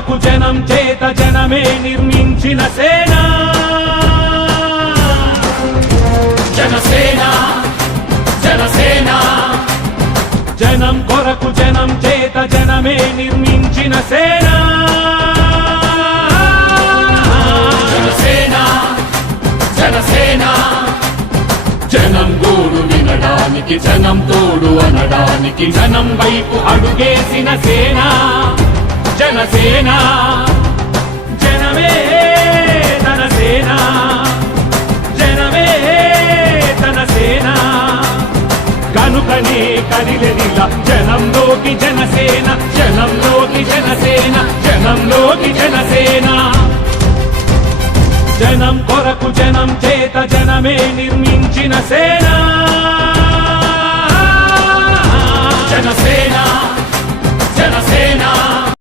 కొరకు జనం చేత జనమే నిర్మించిన సేన జనసేన జనసేన జనం కొరకు జనం చేత జనమే నిర్మించిన సేన జనసేన జనసేన జనం గోడు వినడానికి జనం తోడు అనడానికి జనం వైపు అడుగేసిన సేన జనసేన జనమే తన సేన జనమే తన సేన కనుకనే కదిలెదిలా జనంలోకి జనసేన జనంలోకి జనసేన జనంలోకి జనసేన జనం కొరకు జనం చేత జనమే నిర్మించిన సేన